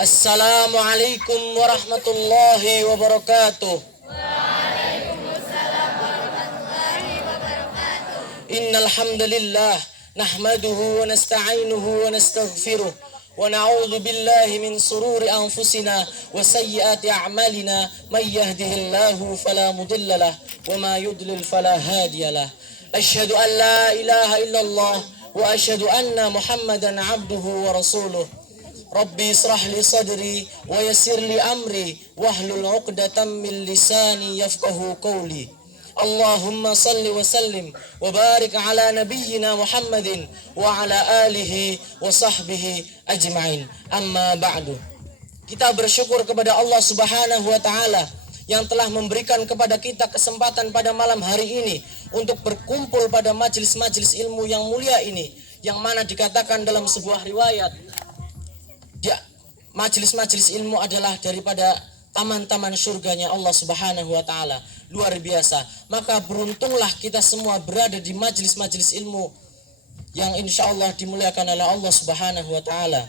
Assalamualaikum warahmatullahi wabarakatuh. Waalaikumsalam warahmatullahi wabarakatuh. Innal hamdalillah nahmaduhu wa nasta'inuhu wa nastaghfiruh wa na'udzu billahi min sururi anfusina wa sayyiati a'malina may yahdihillahu fala mudilla lahu wa ma yudlil fala hadiyalah. Asyhadu an la ilaha illallah wa asyhadu anna Muhammadan 'abduhu wa rasuluh. Rabbi israh li sadri wa yassir li amri wahlul 'uqdatam min lisani yafqahu qawli. Allahumma salli wa sallim wa barik ala nabiyyina Muhammadin wa ala alihi wa sahbihi ajma'in. Amma ba'du. Kita bersyukur kepada Allah Subhanahu wa taala yang telah memberikan kepada kita kesempatan pada malam hari ini untuk berkumpul pada majelis-majelis ilmu yang mulia ini, yang mana dikatakan dalam sebuah riwayat, majelis-majelis ilmu adalah daripada taman-taman surganya Allah Subhanahu wa taala. Luar biasa. Maka beruntunglah kita semua berada di majelis-majelis ilmu yang insya Allah dimuliakan oleh Allah Subhanahu wa taala.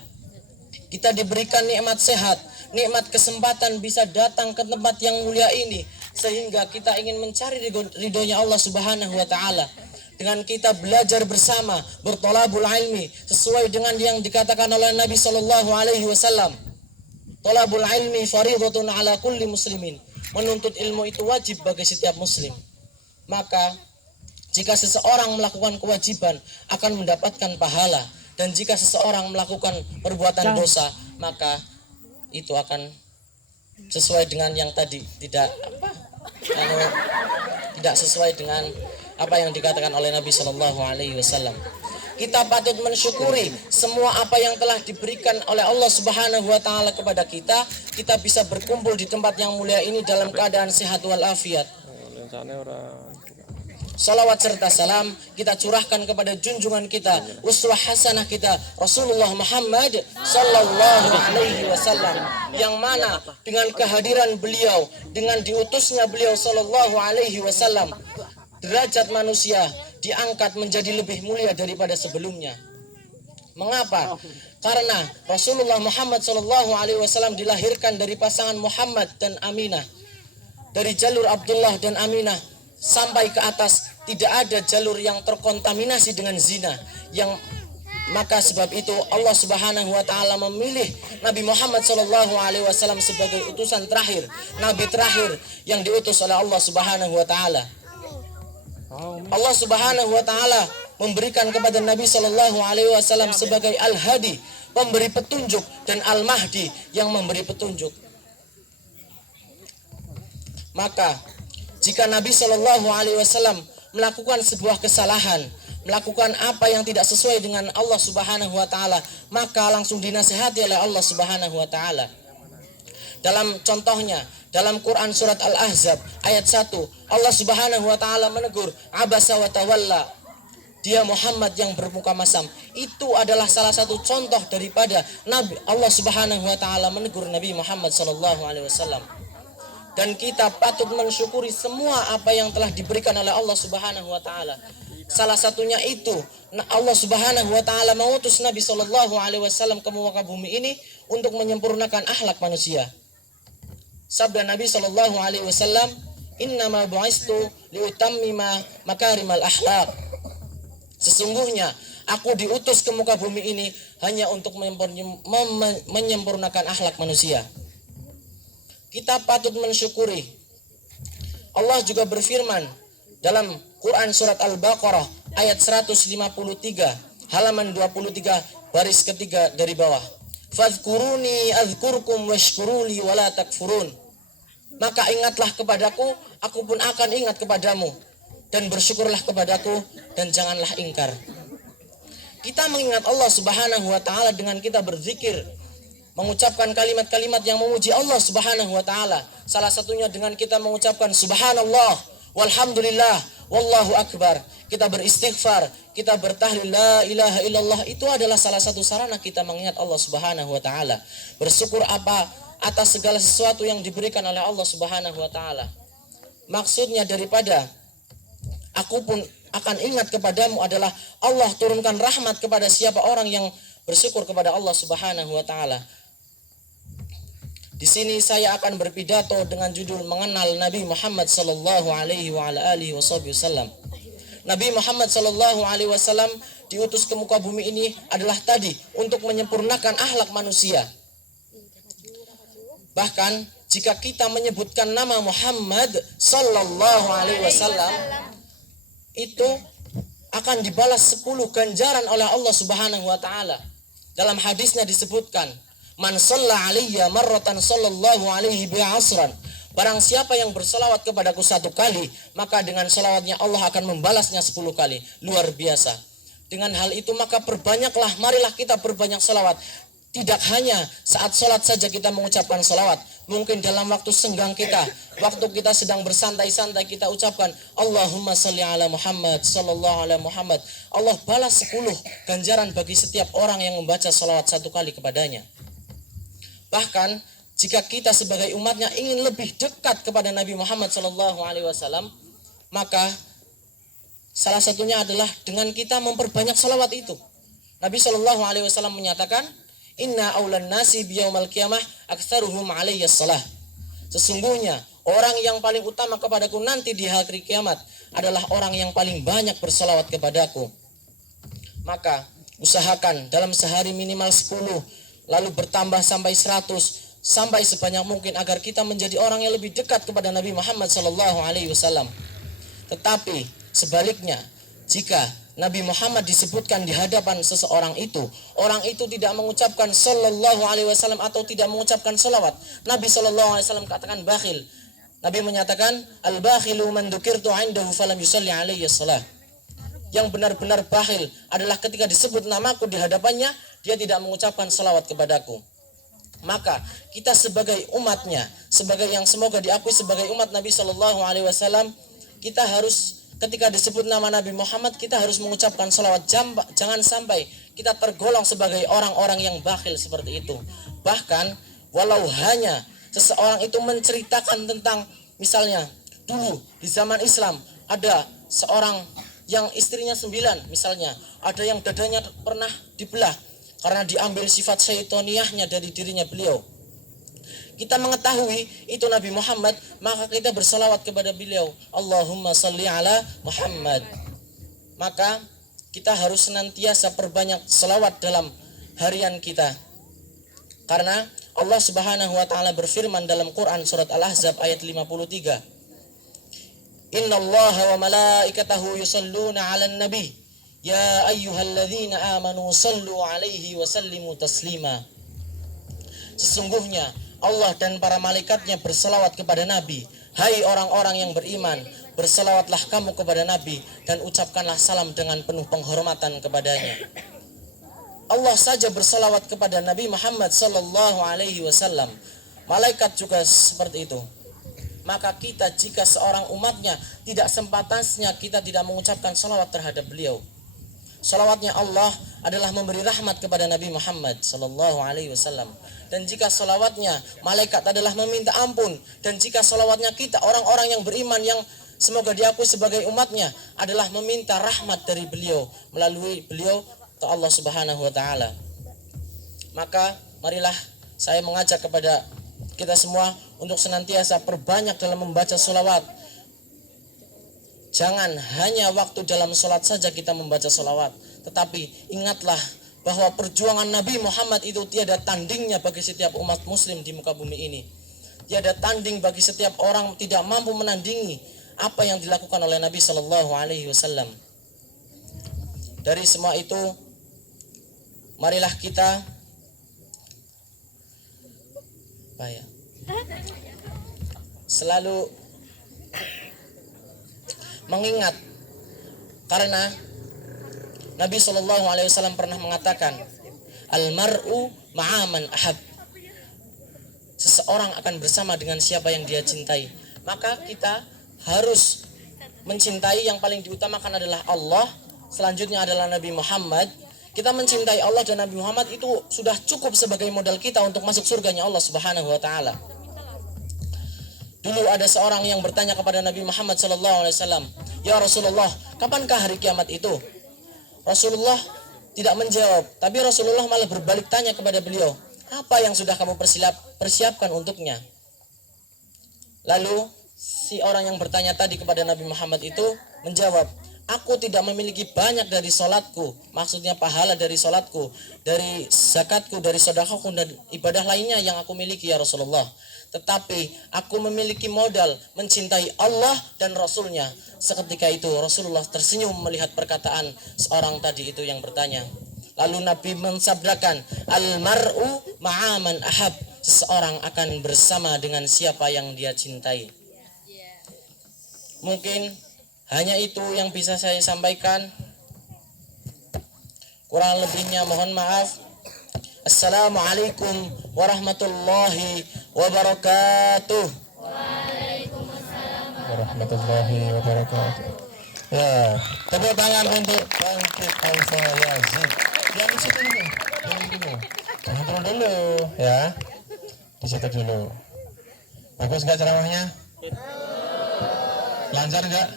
Kita diberikan nikmat sehat, nikmat kesempatan bisa datang ke tempat yang mulia ini, sehingga kita ingin mencari ridhonya Allah Subhanahu wa taala. Dengan kita belajar bersama, bertolabul ilmi sesuai dengan yang dikatakan oleh Nabi sallallahu alaihi wasallam. Tolabul ilmi fardhatun ala kulli muslimin. Menuntut ilmu itu wajib bagi setiap muslim. Maka jika seseorang melakukan kewajiban akan mendapatkan pahala, dan jika seseorang melakukan perbuatan dosa, maka itu akan sesuai dengan yang tadi, tidak sesuai dengan apa yang dikatakan oleh Nabi Shallallahu Alaihi Wasallam. Kita patut mensyukuri semua apa yang telah diberikan oleh Allah Subhanahu Wa Taala kepada kita. Kita bisa berkumpul di tempat yang mulia ini dalam keadaan sehat walafiat. Salawat serta salam kita curahkan kepada junjungan kita, uswah hasanah kita, Rasulullah Muhammad Sallallahu Alaihi Wasallam, yang mana dengan kehadiran beliau, dengan diutusnya beliau Sallallahu Alaihi Wasallam, derajat manusia diangkat menjadi lebih mulia daripada sebelumnya. Mengapa? Karena Rasulullah Muhammad Sallallahu Alaihi Wasallam dilahirkan dari pasangan Muhammad dan Aminah, dari jalur Abdullah dan Aminah sampai ke atas tidak ada jalur yang terkontaminasi dengan zina. Yang maka sebab itu Allah Subhanahu wa taala memilih Nabi Muhammad sallallahu alaihi wasallam sebagai utusan terakhir, nabi terakhir yang diutus oleh Allah Subhanahu wa taala. Allah Subhanahu wa taala memberikan kepada Nabi sallallahu alaihi wasallam sebagai Al-Hadi, pemberi petunjuk, dan Al-Mahdi yang memberi petunjuk. Maka jika Nabi Shallallahu Alaihi Wasallam melakukan sebuah kesalahan, melakukan apa yang tidak sesuai dengan Allah Subhanahu Wa Taala, maka langsung dinasihati oleh Allah Subhanahu Wa Taala. Dalam contohnya, dalam Quran surat Al-Ahzab ayat 1, Allah Subhanahu Wa Taala menegur abasa wa tawalla, dia Muhammad yang bermuka masam. Itu adalah salah satu contoh daripada Nabi Allah Subhanahu Wa Taala menegur Nabi Muhammad Shallallahu Alaihi Wasallam. Dan kita patut mensyukuri semua apa yang telah diberikan oleh Allah Subhanahu wa taala. Salah satunya itu Allah Subhanahu wa taala mengutus Nabi sallallahu alaihi wasallam ke muka bumi ini untuk menyempurnakan akhlak manusia. Sabda Nabi sallallahu alaihi wasallam, "Innama bu'istu liutammima makarimal akhlak." Sesungguhnya aku diutus ke muka bumi ini hanya untuk menyempurnakan akhlak manusia. Kita patut mensyukuri. Allah juga berfirman dalam Quran surat Al-Baqarah ayat 153 halaman 23 baris ketiga dari bawah. Fadhkuruni azkurkum washkuruli wala takfurun. Maka ingatlah kepadaku, aku pun akan ingat kepadamu, dan bersyukurlah kepadaku dan janganlah ingkar. Kita mengingat Allah Subhanahu wa taala dengan kita berzikir, mengucapkan kalimat-kalimat yang memuji Allah Subhanahu wa taala. Salah satunya dengan kita mengucapkan subhanallah walhamdulillah wallahu akbar. Kita beristighfar, kita bertahlil la ilaha illallah. Itu adalah salah satu sarana kita mengingat Allah Subhanahu wa taala. Bersyukur apa atas segala sesuatu yang diberikan oleh Allah Subhanahu wa taala. Maksudnya daripada aku pun akan ingat kepadamu adalah Allah turunkan rahmat kepada siapa orang yang bersyukur kepada Allah Subhanahu wa taala. Di sini saya akan berpidato dengan judul mengenal Nabi Muhammad sallallahu alaihi wasallam. Nabi Muhammad sallallahu alaihi wasallam diutus ke muka bumi ini adalah tadi untuk menyempurnakan akhlak manusia. Bahkan jika kita menyebutkan nama Muhammad sallallahu alaihi wasallam, itu akan dibalas 10 ganjaran oleh Allah Subhanahu wa taala. Dalam hadisnya disebutkan, "Man shalla alayya marratan sallallahu alaihi bi'asran." Barang siapa yang berselawat kepadaku 1 kali, maka dengan selawatnya Allah akan membalasnya 10 kali. Luar biasa. Dengan hal itu maka perbanyaklah, marilah kita perbanyak selawat. Tidak hanya saat sholat saja kita mengucapkan selawat. Mungkin dalam waktu senggang kita, waktu kita sedang bersantai-santai, kita ucapkan Allahumma salli ala Muhammad sallallahu ala Muhammad. Allah balas 10 ganjaran bagi setiap orang yang membaca selawat 1 kali kepadanya. Bahkan jika kita sebagai umatnya ingin lebih dekat kepada Nabi Muhammad sallallahu alaihi wasallam, maka salah satunya adalah dengan kita memperbanyak selawat itu. Nabi sallallahu alaihi wasallam menyatakan, "Inna aulan nasi biyaumal qiyamah aktsaruhum alayya shalah." Sesungguhnya orang yang paling utama kepadaku nanti di hari kiamat adalah orang yang paling banyak berselawat kepadaku. Maka usahakan dalam sehari minimal 10, lalu bertambah sampai 100, sampai sebanyak mungkin agar kita menjadi orang yang lebih dekat kepada Nabi Muhammad sallallahu alaihi wasallam. Tetapi sebaliknya, jika Nabi Muhammad disebutkan di hadapan seseorang itu, orang itu tidak mengucapkan sallallahu alaihi wasallam atau tidak mengucapkan salawat, Nabi sallallahu alaihi wasallam katakan bakhil. Nabi menyatakan, "Al-bakhilu man dzukirtu 'indahu falam yusalli alayya shalah." Yang benar-benar bakhil adalah ketika disebut namaku di hadapannya, dia tidak mengucapkan salawat kepadaku. Maka kita sebagai umatnya, sebagai yang semoga diakui sebagai umat Nabi sallallahu alaihi wasallam, kita harus ketika disebut nama Nabi Muhammad, kita harus mengucapkan salawat. Jangan sampai kita tergolong sebagai orang-orang yang bakhil seperti itu. Bahkan walau hanya seseorang itu menceritakan tentang, misalnya dulu di zaman Islam ada seorang yang istrinya 9 misalnya, ada yang dadanya pernah dibelah karena diambil sifat syaitoniyahnya dari dirinya beliau. Kita mengetahui itu Nabi Muhammad, maka kita bersalawat kepada beliau, Allahumma salli ala Muhammad. Maka kita harus senantiasa perbanyak salawat dalam harian kita. Karena Allah Subhanahu wa taala berfirman dalam Quran surat Al-Ahzab ayat 53. Innallaha wa malaikatahu yusalluna 'alan nabi. Ya ayyuhalladzina amanu sallu 'alaihi wa sallimu taslima. Sesungguhnya Allah dan para malaikatnya berselawat kepada Nabi. Hai orang-orang yang beriman, berselawatlah kamu kepada Nabi dan ucapkanlah salam dengan penuh penghormatan kepadanya. Allah saja berselawat kepada Nabi Muhammad sallallahu alaihi wasallam. Malaikat juga seperti itu. Maka kita jika seorang umatnya tidak sempatasnya kita tidak mengucapkan salawat terhadap beliau. Salawatnya Allah adalah memberi rahmat kepada Nabi Muhammad sallallahu alaihi wasallam. Dan jika salawatnya malaikat adalah meminta ampun. Dan jika salawatnya kita orang-orang yang beriman yang semoga diakui sebagai umatnya adalah meminta rahmat dari beliau melalui beliau ke Allah Subhanahu wa taala. Maka marilah saya mengajak kepada kita semua untuk senantiasa perbanyak dalam membaca salawat. Jangan hanya waktu dalam salat saja kita membaca salawat, tetapi ingatlah bahwa perjuangan Nabi Muhammad itu tiada tandingnya bagi setiap umat muslim di muka bumi ini. Tiada tanding bagi setiap orang, tidak mampu menandingi apa yang dilakukan oleh Nabi sallallahu alaihi wasallam. Dari semua itu, marilah kita selalu mengingat, karena Nabi sallallahu alaihi wasallam pernah mengatakan, "Al-mar'u ma'aman ahab." Seseorang akan bersama dengan siapa yang dia cintai. Maka kita harus mencintai, yang paling diutamakan adalah Allah, selanjutnya adalah Nabi Muhammad. Kita mencintai Allah dan Nabi Muhammad itu sudah cukup sebagai modal kita untuk masuk surganya Allah Subhanahu wa taala. Dulu ada seorang yang bertanya kepada Nabi Muhammad sallallahu alaihi wasallam, "Ya Rasulullah, kapankah hari kiamat itu?" Rasulullah tidak menjawab, tapi Rasulullah malah berbalik tanya kepada beliau, Apa yang sudah kamu persiapkan untuknya? Lalu si orang yang bertanya tadi kepada Nabi Muhammad itu menjawab, aku tidak memiliki banyak dari solatku, maksudnya pahala dari solatku, dari zakatku, dari sedekahku dan ibadah lainnya yang aku miliki ya Rasulullah. Tetapi aku memiliki modal mencintai Allah dan Rasulnya. Seketika itu Rasulullah tersenyum melihat perkataan seorang tadi itu yang bertanya. Lalu Nabi mensabdakan, al-mar'u ma'aman ahab. Seseorang akan bersama dengan siapa yang dia cintai. Mungkin hanya itu yang bisa saya sampaikan. Kurang lebihnya mohon maaf. Assalamualaikum warahmatullahi wabarakatuh. Warahmatullahi wabarakatuh. Ya, tepuk tangan untuk Bangkit Alfa Yazid. Yang di situ dulu, yang dulu. Jangan turun dulu, ya. Di situ dulu. Bagus nggak ceramahnya? Lancar nggak?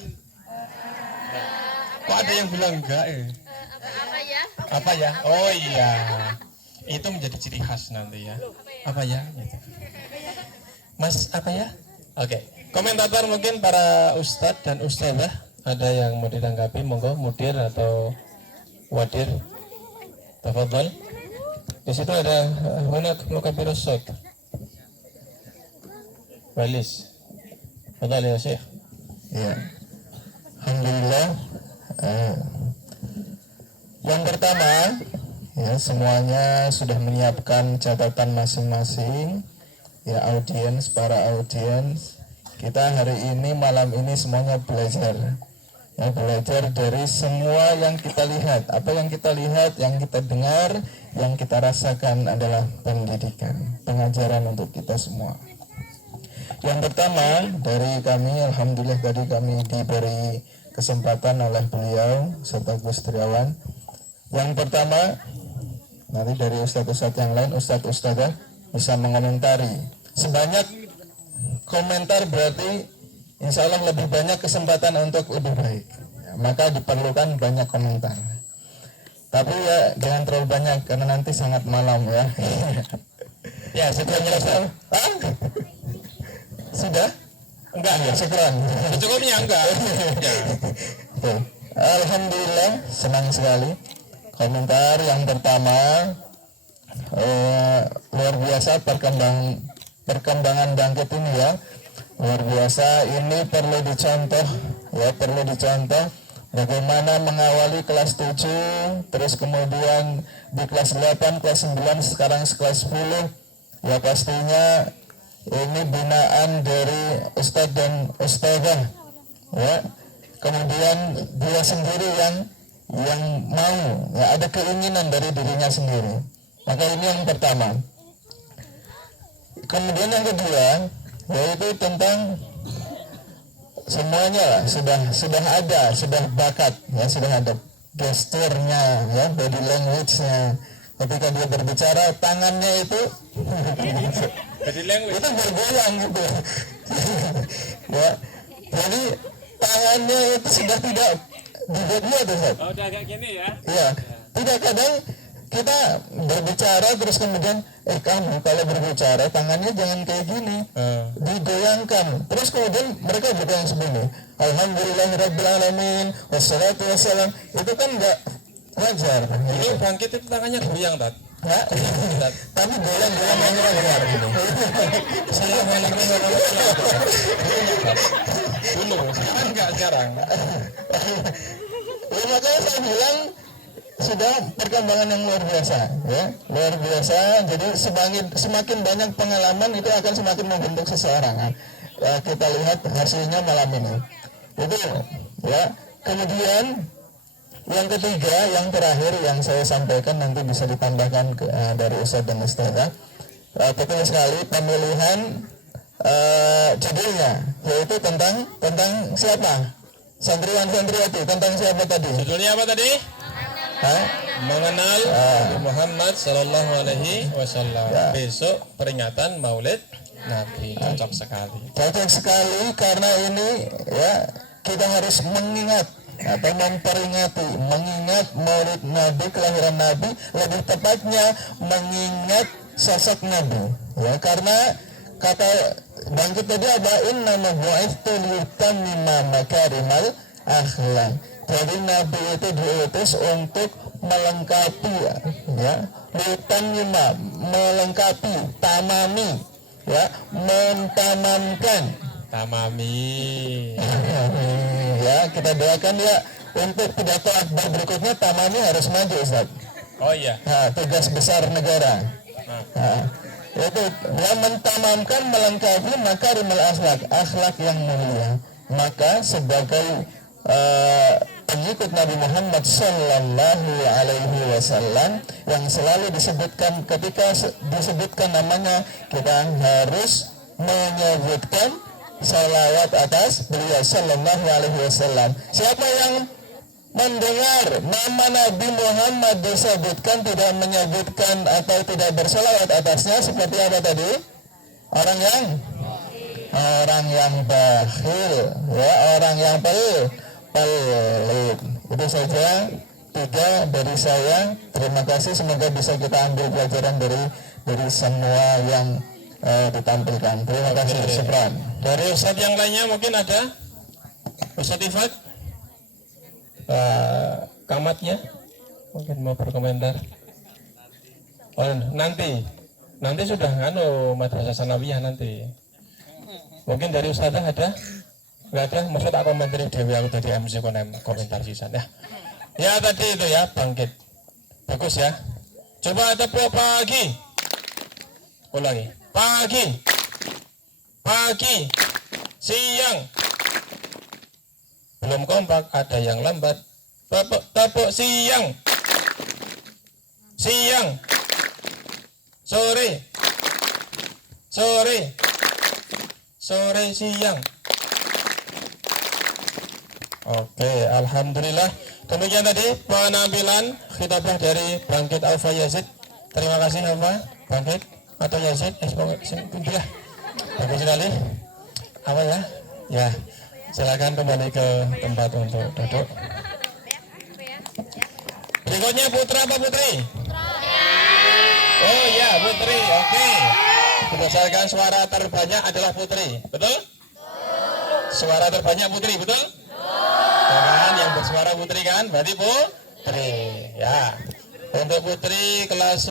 Kok ada yang bilang enggak? Apa ya? Oh iya. Itu menjadi ciri khas nanti ya. Apa ya? Gitu. Mas, apa ya? Oke. Komentator mungkin para ustadz dan ustadzah ada yang mau ditanggapi, monggo mudir atau wadir. Tafadhal. Di situ ada hunak mukabirus shaut. Walis. Tafadhal ya Syekh. Ya. Alhamdulillah. Yang pertama, ya semuanya sudah menyiapkan catatan masing-masing. Ya audiens, para audiens, kita hari ini malam ini semuanya belajar. Ya, belajar dari semua yang kita lihat. Apa yang kita lihat, yang kita dengar, yang kita rasakan adalah pendidikan, pengajaran untuk kita semua. Yang pertama dari kami, alhamdulillah tadi kami diberi kesempatan oleh beliau serta Gus Triawan. Yang pertama, nanti dari ustadz-ustadz yang lain, ustadz-ustadzah bisa mengomentari. Sebanyak komentar berarti insya Allah lebih banyak kesempatan untuk lebih baik. Ya, maka diperlukan banyak komentar. Tapi ya jangan terlalu banyak karena nanti sangat malam ya. Ya sudah nyelesai. Sudah? Enggak ya, syukuran. Secukupnya enggak. Ya. Alhamdulillah senang sekali. Komentar yang pertama, luar biasa perkembangan Bangkit ini ya, luar biasa. Ini perlu dicontoh ya, perlu dicontoh bagaimana mengawali kelas 7, terus kemudian di kelas 8, kelas 9, sekarang kelas 10. Ya pastinya ini binaan dari ustadz dan ustadzah ya. Kemudian dia sendiri yang mau ya, ada keinginan dari dirinya sendiri. Maka ini yang pertama. Kemudian yang kedua yaitu tentang semuanya lah, sudah bakat ya, sudah ada gesturnya ya, body language-nya. Ketika dia berbicara tangannya itu body language itu bergoyang gitu. Ya. Jadi tangannya itu sudah tidak dibuat tuh. Oh, udah agak gini ya. Iya. Tidak, kadang kita berbicara terus kemudian kamu kalau berbicara tangannya jangan kayak gini, digoyangkan. Terus kemudian mereka juga yang sebelumnya alhamdulillahirabbil alamin wassalatu wassalam, itu kan enggak wajar. Ini Bangkit itu tangannya goyang, Tat. Enggak. Tapi goyang-goyang yang wajar gitu. Assalamualaikum warahmatullahi wabarakatuh. Dulu, sekarang enggak, sekarang. Ya, makanya saya bilang sudah perkembangan yang luar biasa ya, luar biasa. Jadi semakin banyak pengalaman itu akan semakin membentuk seseorang. Kita lihat hasilnya malam ini itu ya. Kemudian yang ketiga, yang terakhir yang saya sampaikan nanti bisa ditambahkan dari ustadz dan ustadzah. Betul sekali pemilihan judulnya yaitu tentang siapa, santriwan-santriwati, tentang siapa tadi? Judulnya apa tadi? Mengenal Muhammad Sallallahu Alaihi Wasallam. Besok peringatan Maulid Nabi. Cocok sekali. Cocok sekali karena ini ya kita harus mengingat atau mengingat Maulid Nabi, kelahiran Nabi, lebih tepatnya mengingat sosok Nabi, ya, karena kata bangkit tadi ada innama bu'ithtu liyutammima makarimal akhlak. Jadi Nabi itu diutus untuk melengkapi, ya, liyutammima, melengkapi, tamami, ya, mentamamkan, Tamami. ya, kita doakan ya untuk pidato akbar berikutnya tamami harus maju, Ustaz. Oh iya. Nah, tugas besar negara. Nah, itu ya, mentamamkan, melengkapi makarimul akhlak yang mulia. Maka sebagai pengikut Nabi Muhammad Sallallahu Alaihi Wasallam yang selalu disebutkan, ketika disebutkan namanya, kita harus menyebutkan salawat atas beliau Sallallahu Alaihi Wasallam. Siapa yang mendengar nama Nabi Muhammad disebutkan tidak menyebutkan atau tidak bersalawat atasnya, seperti apa tadi? Orang yang bakhil, ya, orang yang pelit. Itu saja 3 dari saya. Terima kasih, semoga bisa kita ambil pelajaran dari semua yang ditampilkan. Terima kasih. Syukran. Dari Ustadz yang lainnya mungkin ada? Ustadz Ifat? Kamatnya mungkin mau berkomentar. Oh, nanti sudah madrasah sanawiyah nanti. Mungkin dari Ustadzah ada? Enggak ada? Maksud tak komentari dewi, aku tadi MC komentar sisan ya. Ya tadi itu ya, bangkit. Bagus ya. Coba tepuk pagi. Ulangi. Pagi. Siang. Belum kompak, ada yang lambat. Tepuk siang. Sore siang. Oke, alhamdulillah. Demikian tadi penampilan khitabah dari Bangkit Alfa Yazid. Terima kasih Alfa, Bangkit atau Yazid. Alhamdulillah. Bagus sekali. Apa ya? Ya. Silakan kembali ke tempat untuk duduk. Berikutnya Putra apa Putri? Oh ya, Putri. Oke. Berdasarkan suara terbanyak adalah Putri. Betul? Suara terbanyak Putri, betul? Kan yang bersuara Putri kan? Berarti Putri. Ya. Untuk Putri kelas